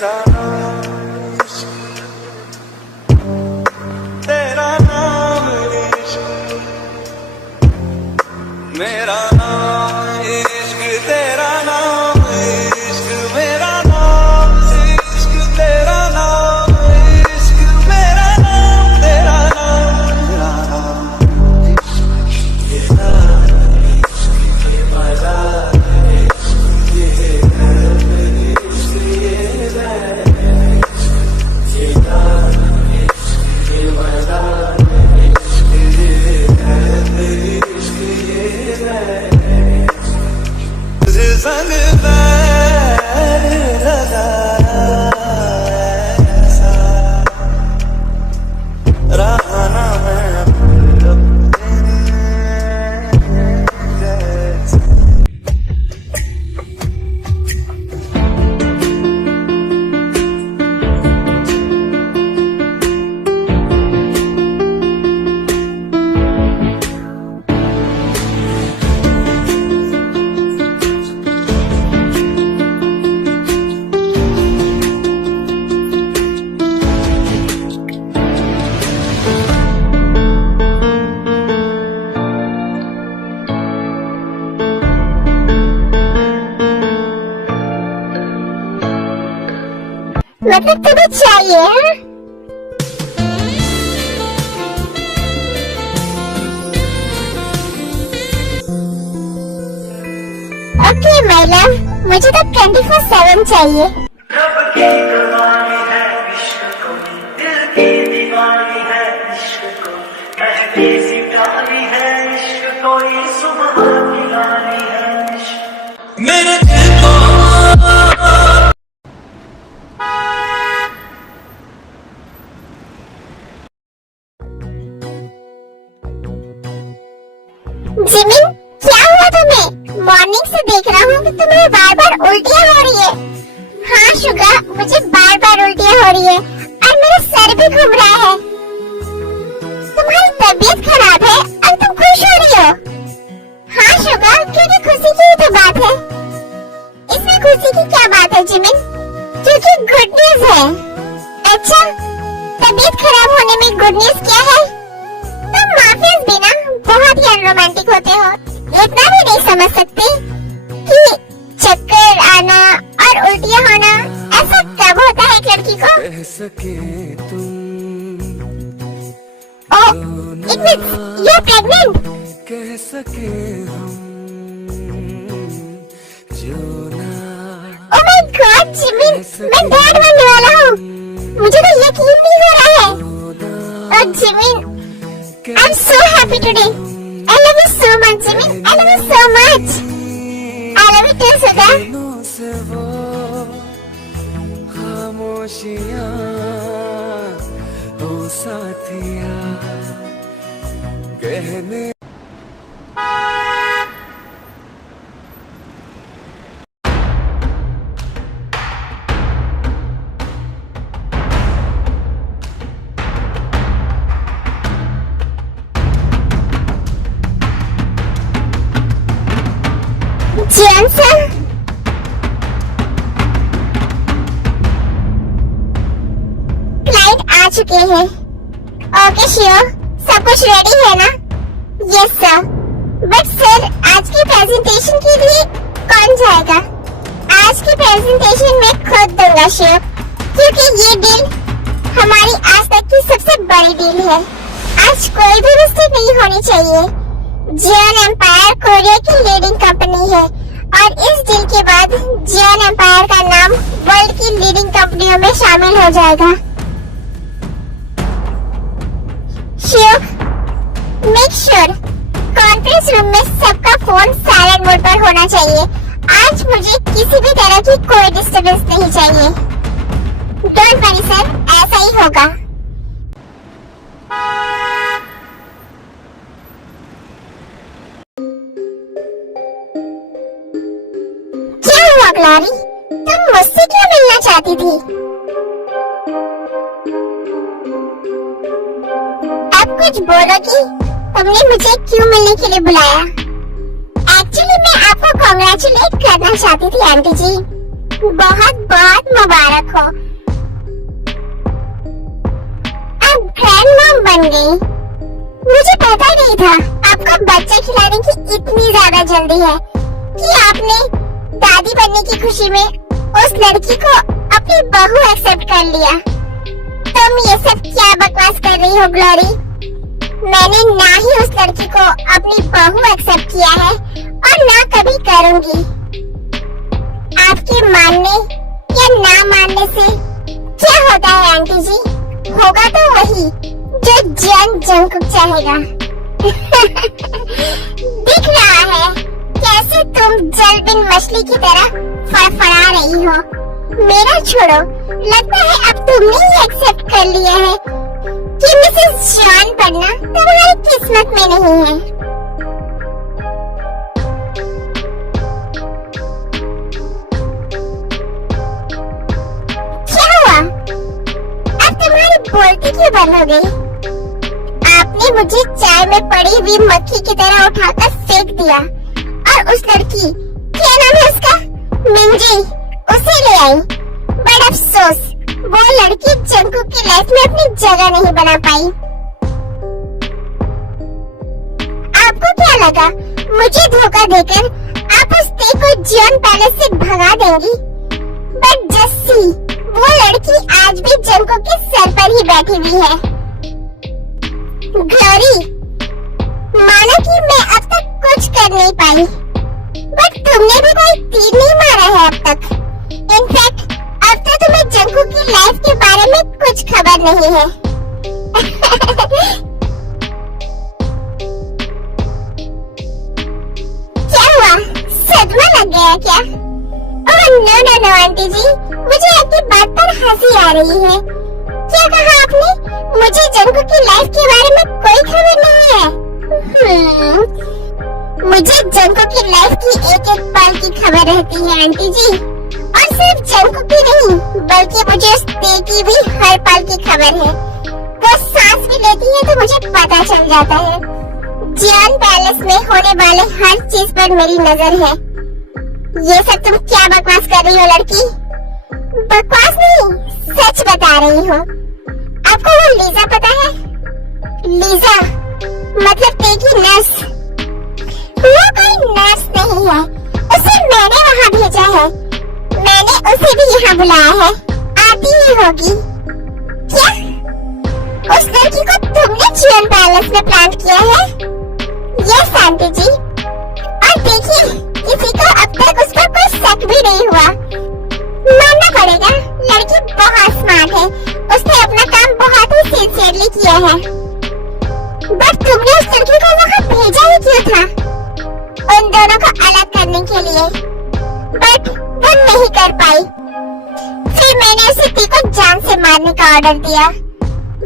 मेरा नाम इश्क, तेरा नाम इश्क, मेरा नाम इश्क, तेरा नाम इश्क, मेरा नाम इश्क, तेरा नाम इश्क, मेरा नाम, तेरा नाम, मेरा नाम इश्क, ये नाम इश्क, ये मजा इश्क, ये दर्द इश्क, ये दर्द इश्क, ये नाम इश्क, ये मजा इश्क, ये दर्द इश्क, ये दर्द तुझे संग पैर लगाया ऐसा रहा ना मैं अब तेरे जैसा। मतलब तुम्हें चाहिए हाँ? ओके माय लव, मुझे तो 24/7 चाहिए। रब की कमानी है इश्क को, दिल की दीवानी है इश्क को, कहती सी प्यारी है इश्क को, ये सुबह की रानी है इश्क। मेरे दिल को जिमिन, क्या हुआ तुम्हें? मॉर्निंग से देख रहा हूँ कि तुम्हें बार बार उल्टियाँ हो रही है। हाँ शुगा, मुझे बार बार उल्टियाँ हो रही है और मेरा सर भी घूम रहा है। तुम्हारी तबीयत खराब है और तुम खुश हो रही हो। हाँ शुगा, क्योंकि खुशी की ही तो बात है। इसमें खुशी की क्या बात है जिमिन? क्योंकि गुड न्यूज है। अच्छा, तबीयत खराब होने में गुड न्यूज क्या है? तुम माफियाज भी ना बहुत ही अनरोमांटिक होते हो। इतना भी नहीं समझ सकते कि चक्कर आना और उल्टियाँ होना ऐसा कब होता है एक लड़की को? कह सके तुम, ओह, एक मिनट, यू आर प्रेग्नेंट? कह सके हम, जो ना ओह माय गॉड जिमिन, मैं डैड बनने वाला हूँ। मुझे तो यकीन नहीं हो रहा है। ओह Jimin, I'm so happy today. I love you so much, Jimin. I love you so much. I love you too, Sudha. दिलों से वो खामोशियाँ, ओ साथिया कहने जियान सर, क्लाइंट आ चुके हैं। ओके श्योर, सब कुछ रेडी है ना? Yes sir. बट सर, आज की प्रेजेंटेशन के लिए कौन जाएगा? आज की प्रेजेंटेशन मैं खुद दूंगा श्योर, क्योंकि ये डील हमारी आज तक की सबसे बड़ी डील है। आज कोई भी मिस्टेक नहीं होनी चाहिए। जियोन एम्पायर कोरिया की लीडिंग कंपनी है और इस डील के बाद जियोन एम्पायर का नाम वर्ल्ड की लीडिंग कंपनियों में शामिल हो जाएगा। Sure, make sure conference room में सबका फोन साइलेंट मोड पर होना चाहिए। आज मुझे किसी भी तरह की कोई डिस्टर्बेंस नहीं चाहिए। डोंट वरी सर, ऐसा ही होगा। ग्लोरी, तुम मुझसे क्यों मिलना चाहती थी? अब कुछ बोलो कि तुमने मुझे क्यों मिलने के लिए बुलाया। एक्चुअली मैं आपको कांग्रेचुलेट करना चाहती थी आंटी जी। बहुत बहुत मुबारक हो। आप ग्रैंड मॉम बन गई। मुझे पता नहीं था आपको बच्चा खिलाने की इतनी ज्यादा जल्दी है कि आपने दादी बनने की खुशी में उस लड़की को अपनी बहू एक्सेप्ट कर लिया। तुम ये सब क्या बकवास कर रही हो ग्लोरी? मैंने ना ही उस लड़की को अपनी बहू एक्सेप्ट किया है और ना कभी करूंगी। आपके मानने या ना मानने से क्या होता है आंटी जी? होगा तो वही जो जंकुक चाहेगा। दिख रहा है कैसे तुम जल बिन मछली की तरह फड़फड़ा रही हो। मेरा छोड़ो, लगता है अब तुमने ही एक्सेप्ट कर लिया है कि मिसेस जॉन बनना तुम्हारी किस्मत में नहीं है। क्या हुआ? अब तुम्हारी बोलती क्यों बंद हो गई? आपने मुझे चाय में पड़ी हुई मक्खी की तरह उठाकर फेंक दिया और उस लड़की, क्या नाम है उसका, मिंजी, उसे ले आई। बड़ा अफसोस, वो लड़की जंकुक की लाइफ में अपनी जगह नहीं बना पाई। आपको क्या लगा मुझे धोखा देकर आप उस ते को जॉन पैलेस से भगा देंगी? बट जस्सी, वो लड़की आज भी जंकुक के सर पर ही बैठी हुई है। ग्लोरी, माना कि मैं अब तक कुछ कर नहीं पाई, बट तुमने भी कोई तीर नहीं मारा है अब तक। इनफैक्ट अब तो तुम्हें जंकुक की लाइफ के बारे में कुछ खबर नहीं है। क्या हुआ? सदमा लग गया क्या? ओह नो आंटी जी, मुझे आपकी बात पर हंसी आ रही है। क्या कहा आपने? मुझे जंकुक की लाइफ के बारे में कोई खबर नहीं है। मुझे जंकुक की लाइफ की एक एक पल की खबर रहती है आंटी जी, और सिर्फ जंकुक की नहीं बल्कि मुझे उस ते की भी हर पल की खबर है। वो सांस भी लेती है तो मुझे पता चल जाता है। जॉन पैलेस में होने वाले हर चीज पर मेरी नजर है। ये सब तुम क्या बकवास कर रही हो लड़की? बकवास नहीं, सच बता रही हो। आपको वो लीजा पता है? लीजा मतलब ते की नर्स। वो कोई नर्स नहीं है, उसे मैंने वहाँ भेजा है। मैंने उसे भी यहाँ बुलाया है, आती ही होगी। क्या? उस लड़की को तुमने जॉन पैलेस में प्लांट किया है? यस आंटी जी। और देखिए, किसी को अब तक उस पर कोई शक भी नहीं हुआ। मानना पड़ेगा, लड़की बहुत स्मार्ट है। उसने अपना काम बहुत ही सिंसियरली किया है। बट तुमने उस लड़की को वहाँ भेजा ही क्यों था? उन दोनों को अलग करने के लिए। बट वो नहीं कर पाई। फिर मैंने उसे ते को जान से मारने का ऑर्डर दिया।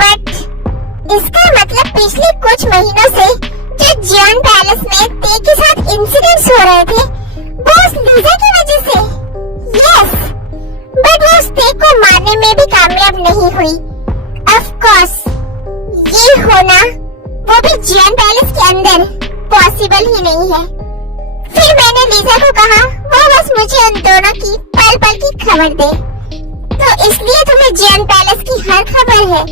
बट इसका मतलब पिछले कुछ महीनों से जो जॉन पैलेस में ते के साथ इंसिडेंट्स हो रहे थे, वो उस लीजा की वजह से। यस, बट वो उस ते को मारने में भी कामयाब नहीं हुई। ऑफ कोर्स, ये होना वो भी जॉन पैलेस के अंदर पॉसिबल ही नहीं है। फिर मैंने लीजा को कहा वो बस मुझे उन दोनों की पल पल की खबर दे, तो इसलिए तुम्हें जॉन पैलेस की हर खबर है।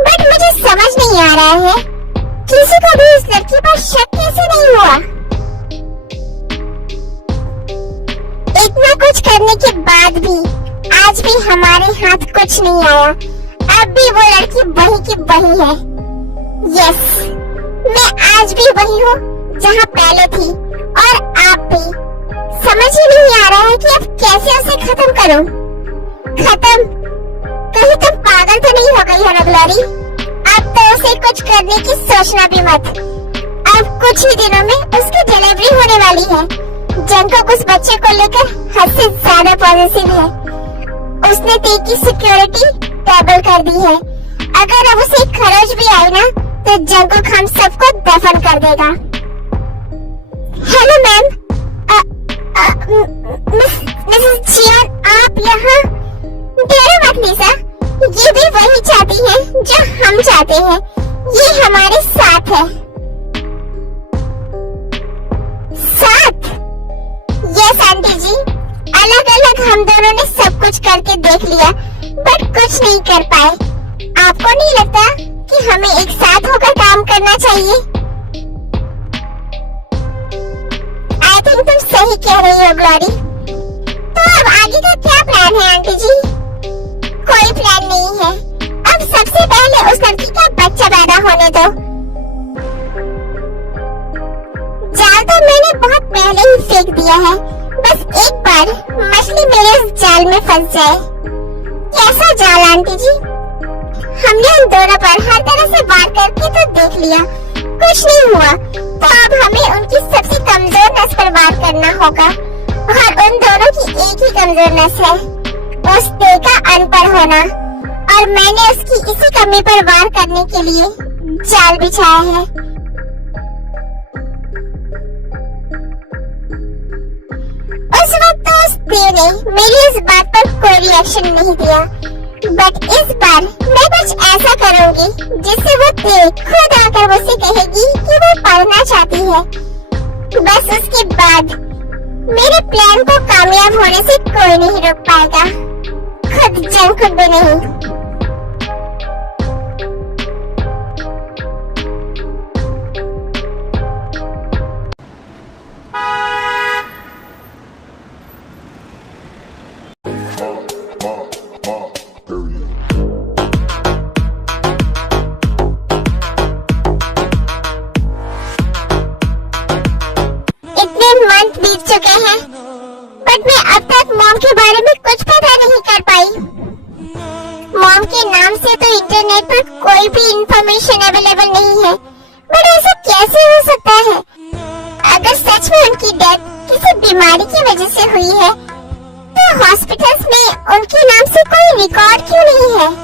बट मुझे समझ नहीं आ रहा है किसी को भी इस लड़की पर शक कैसे नहीं हुआ। इतना कुछ करने के बाद भी आज भी हमारे हाथ कुछ नहीं आया। अब भी वो लड़की वही की वही है। यस, मैं आज भी वही हूँ जहाँ पहले थी, और आप भी। समझ ही नहीं आ रहा है कि अब कैसे उसे खत्म करूँ। खत्म? कहीं तुम पागल तो नहीं हो गई हो ना ग्लोरी? अब तो उसे कुछ करने की सोचना भी मत। अब कुछ ही दिनों में उसकी डिलीवरी होने वाली है। जंकुक उस बच्चे को लेकर हद से ज्यादा पॉजिटिव है। उसने ते की सिक्योरिटी डबल कर दी है। अगर अब उसे खरोच भी आई ना, तो जंकुक हम सबको दफन कर देगा। हेलो मैम, मिसेस जियोन, आप यहाँ? डरो मत लीजा, ये भी वही चाहती है जो हम चाहते हैं। ये हमारे साथ है। साथ? यस आंटी जी, अलग अलग हम हम दोनों ने सब कुछ करके देख लिया बट कुछ नहीं कर पाए। आपको नहीं लगता कि हमें एक साथ होकर काम करना चाहिए? आई थिंक तुम सही कह रही हो ग्लोरी। तो अब आगे का क्या प्लान है आंटी जी? कोई प्लान नहीं है। अब सबसे पहले उस लड़की का बच्चा पैदा होने दो। जाल तो मैंने बहुत पहले ही फेंक दिया है, बस एक बार मछली मेरे इस जाल में फंस जाए। कैसा जाल आंटी जी? हमने उन दोनों पर हर तरह से वार करके तो देख लिया, कुछ नहीं हुआ। तो अब हमें उनकी सबसे कमजोर नस पर वार करना होगा और उन दोनों की एक ही कमजोर नस है, उस ते का अनपढ़ होना। और मैंने उसकी इसी कमी पर वार करने के लिए जाल बिछाया है। उस वक्त तो उस देव ने मेरी इस बात पर कोई रिएक्शन नहीं दिया, बट इस बार मैं कुछ ऐसा करूंगी जिससे वो देव खुद आकर मुझसे कहेगी कि वो पढ़ना चाहती है। बस उसके बाद मेरे प्लान को कामयाब होने से कोई नहीं रोक पाएगा, खुद जंग खुद भी नहीं। बीत चुके हैं बट मैं अब तक मॉम के बारे में कुछ पता नहीं कर पाई। मॉम के नाम से तो इंटरनेट पर कोई भी इंफॉर्मेशन अवेलेबल नहीं है, बट ऐसा कैसे हो सकता है? अगर सच में उनकी डेथ किसी बीमारी की वजह से हुई है तो हॉस्पिटल्स में उनके नाम से कोई रिकॉर्ड क्यों नहीं है?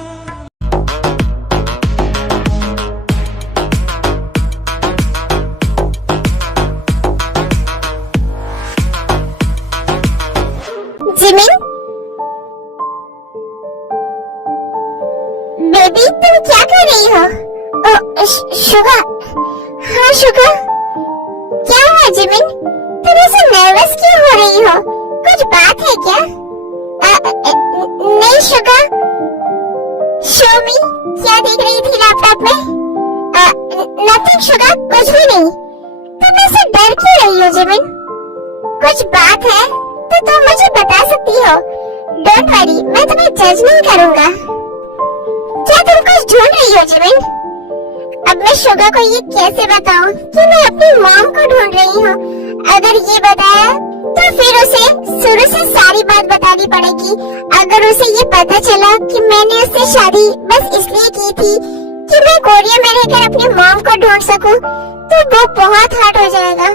जिमिन, बेबी तुम क्या कर रही हो? शुगा, हाँ शुगा, क्या हुआ जिमिन? तुम ऐसे नर्वस क्यों हो रही हो? कुछ बात है क्या? नहीं शुगा। शो मी, क्या देख रही थी लैपटॉप में? नथिंग शुगा, कुछ भी नहीं। तुम ऐसे डर क्यों रही हो जिमिन? कुछ बात है तो तुम मुझे बता सकती हो। डोंट वरी, मैं तुम्हें जज नहीं करूंगा। क्या तुम कुछ ढूंढ रही हो जिमिन? अब मैं शुगा को ये कैसे बताऊं कि मैं अपनी मॉम को ढूंढ रही हूँ? अगर ये बताया तो फिर उसे शुरू से सारी बात बतानी पड़ेगी। अगर उसे ये पता चला कि मैंने उससे शादी बस इसलिए की थी कि मैं कोरिया में रहकर अपनी मॉम को ढूंढ सकूं, तो वो बहुत हर्ट हो जाएगा।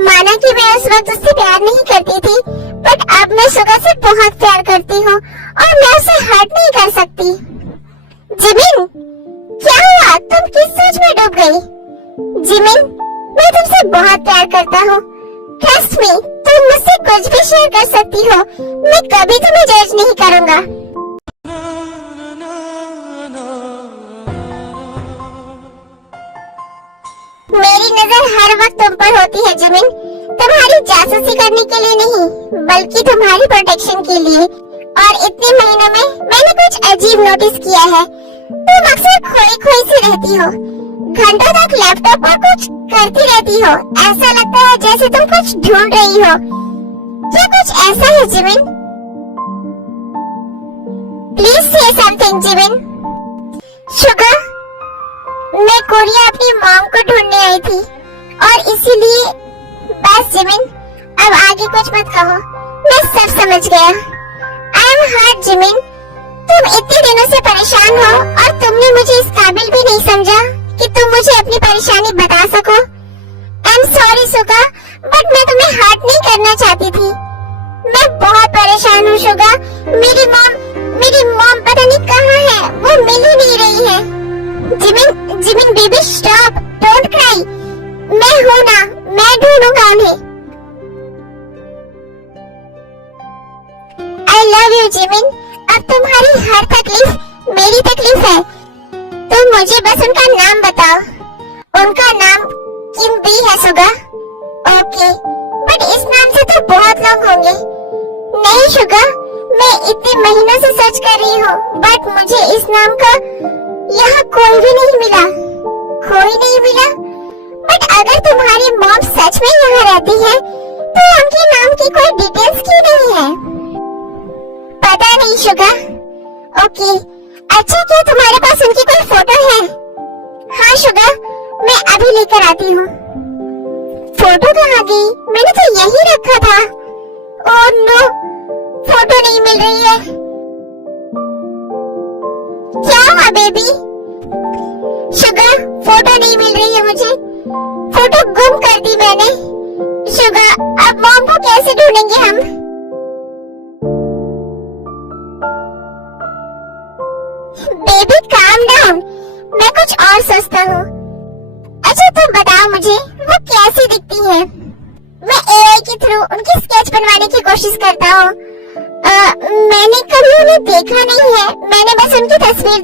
माना कि मैं उस वक्त उससे प्यार नहीं करती थी, बट अब मैं शुगा से बहुत प्यार करती हूँ और मैं उसे हर्ट नहीं कर सकती। जिमिन, क्या हुआ? तुम किस सोच में डूब गई? जिमिन, मैं तुमसे बहुत प्यार करता हूँ। ट्रस्ट मी, तुम मुझसे कुछ भी शेयर कर सकती हो। मैं कभी तुम्हें जज नहीं करूँगा। मेरी नजर हर वक्त तुम पर होती है जिमिन, तुम्हारी जासूसी करने के लिए नहीं, बल्कि तुम्हारी प्रोटेक्शन के लिए। और इतने महीनों में मैंने कुछ अजीब नोटिस किया है। तुम अक्सर खोई खोई सी रहती हो, घंटों तक लैपटॉप पर कुछ करती रहती हो। ऐसा लगता है जैसे तुम कुछ ढूंढ रही हो। क्या कुछ ऐसा है जिमिन? प्लीज से समथिंग जिमिन। शुगर, मैं कोरिया अपनी मॉम को ढूंढने आई थी और इसीलिए बस जिमिन, अब आगे कुछ मत कहो, मैं सब समझ गया। आई एम हर्ट जिमिन, तुम इतने दिनों से परेशान हो और तुमने मुझे इस काबिल भी नहीं समझा कि तुम मुझे अपनी परेशानी बता सको। I am sorry Suga, but मैं तुम्हें हर्ट नहीं करना चाहती थी। मैं बहुत परेशान हूँ शुगा। मेरी मॉम पता नहीं कहाँ है, वो मिल ही नहीं रही है। Jimin baby stop, don't cry. मैं हूँ ना, मैं ढूंढूंगा उन्हें। आई लव यू जिमिन, अब तुम्हारी हर तकलीफ मेरी तकलीफ है। तुम मुझे बस उनका नाम बताओ। उनका नाम किम बी है शुगा। ओके, बट इस नाम से तो बहुत लोग होंगे। नहीं शुगा, मैं इतने महीनों से सर्च कर रही हूँ बट मुझे इस नाम का यहाँ कोई भी नहीं मिला, कोई नहीं मिला। बट अगर तुम्हारी मॉम सच में यहाँ रहती है तो उनके नाम की कोई डिटेल्स क्यों नहीं है? पता नहीं शुगा। ओके, अच्छा क्या तुम्हारे पास उनकी कोई फोटो है? हाँ शुगा, मैं अभी लेकर आती हूँ। फोटो कहाँ गई? मैंने तो यही रखा था। ओह नो, फोटो नहीं मिल रही है। क्या हुआ बेबी? शुगर, फोटो नहीं मिल रही है मुझे। फोटो गुम कर दी मैंने। शुगर, अब मॉम को कैसे ढूंढेंगे हम? बेबी काम डाउन, मैं कुछ और सोचता हूँ। अच्छा तुम बताओ मुझे वो कैसी दिखती है? मैं एआई के थ्रू उनकी स्केच बनवाने की कोशिश करता हूँ। मैंने कभी उन्हें देखा नहीं है, मैंने बस उनकी तस्वीर